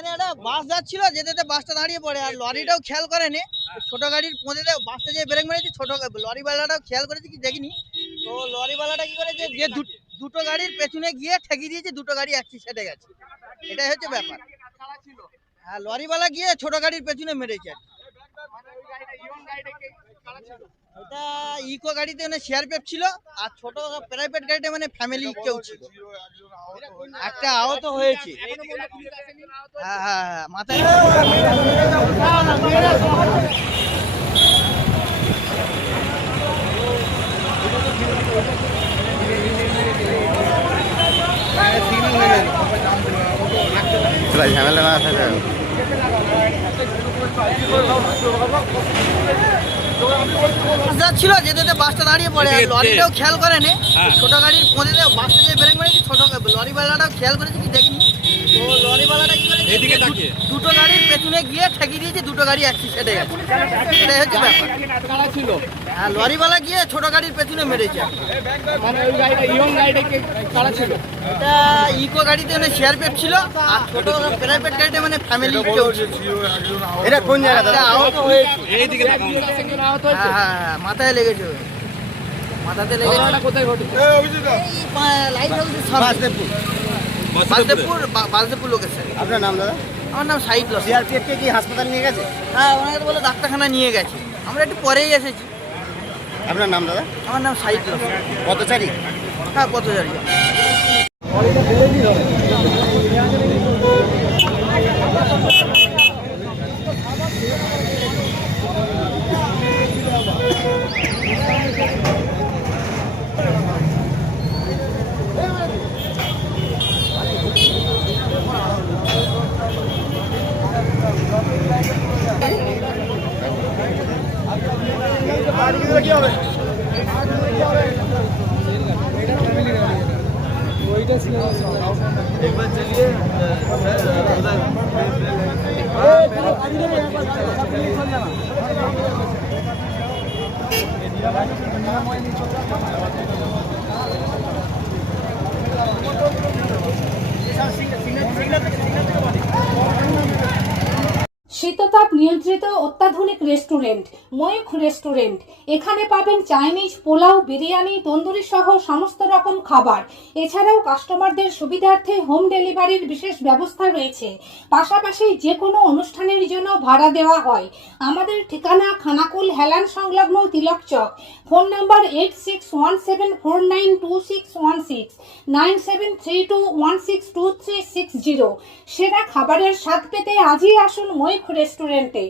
এখানে একটা বাস যাচ্ছিল, যেতে যেতে বাসটা দাঁড়িয়ে পড়ে, আর লরিটাও খেয়াল করেনি। ছোট গাড়ির মধ্যে বাসটা যে ব্রেক মেরেছে, ছোট লরিওয়ালাটাও খেয়াল করেছে কি দেখিনি। তো লরিওয়ালাটা কি করেছে, যে দুটো গাড়ির পেছনে গিয়ে ঠেকিয়ে দিয়েছে, দুটো গাড়ি অ্যাক্সিডেন্টে গেছে। এটাই হচ্ছে ব্যাপার। হ্যাঁ, লরিওয়ালা গিয়ে ছোট গাড়ির পেছনে মেরেছে। এটা ইকো গাড়িতে মানে সিআরপিএফ ছিল, আর ছোট প্রাইভেট গাড়িতে মানে ফ্যামিলি কেউ ছিল। একটা আহত হয়েছে। হ্যাঁ হ্যাঁ হ্যাঁ, মাথায়। ঝামেলা না থাকে। ছিল, যেতে যেতে বাসটা দাঁড়িয়ে পড়ে, আর লরিটাও খেয়াল করেনি। ছোট গাড়ির মধ্যে বাসটা যে ব্রেক মেরেছে, ছোট লরিওয়ালাটাও খেয়াল করেছে কি দেখিনি। তো লরিওয়ালাটা কি করেছে, দুটো গাড়ির পেছনে গিয়ে ঠেকিয়ে দিয়েছে, দুটো গাড়ি অ্যাক্সিডেন্টে গেছে। এটাই হচ্ছে ব্যাপার। হ্যাঁ, লরিওয়ালা গিয়ে ছোট গাড়ির পেছনে মেরেছে। এটা ইকো গাড়িতে মানে সিআরপিএফ ছিল, আর ছোট প্রাইভেট গাড়িতে মানে ফ্যামিলি কেউ ছিল। এটা কোন জায়গা দাদা? আহত হয়েছে। হ্যাঁ হ্যাঁ হ্যাঁ, মাথায় লেগেছে। মাথাতে লেগেছে। কোথায় ঘটেছে? লাইট হাউসের সামনে। বাসদেবপুর লোকেশন। আপনার নাম দাদা? আমার নাম সাইদ লস্কর। সিআরপিএফ কে কি হাসপাতাল নিয়ে গেছে? হ্যাঁ, ওনাকে তো বলে ডাক্তারখানা নিয়ে গেছে, আমরা একটু পরেই এসেছি। আপনার নাম দাদা? আমার নাম সাইদ লস্কর। পথচারী? হ্যাঁ, পথচারী। কি হবে? একবার চলিয়ে শীততাপ নিয়ন্ত্রিত অত্যাধুনিক রেস্টুরেন্ট ময়ূখ রেস্টুরেন্ট। এখানে পাবেন চাইনিজ, পোলাও, বিরিয়ানি, তন্দুরি সহ সমস্ত রকম খাবার। এছাড়াও কাস্টমারদের সুবিধার্থে হোম ডেলিভারির বিশেষ ব্যবস্থা রয়েছে। পাশাপাশি যে কোনো অনুষ্ঠানের জন্য ভাড়া দেওয়া হয়। আমাদের ঠিকানা খানাকুল হেলান সংলগ্ন তিলক চক। Phone number 8617492616 9732162360। সেরা খাবারের স্বাদ পেতে আজই আসুন ময়ূখ রেস্টুরেন্টে।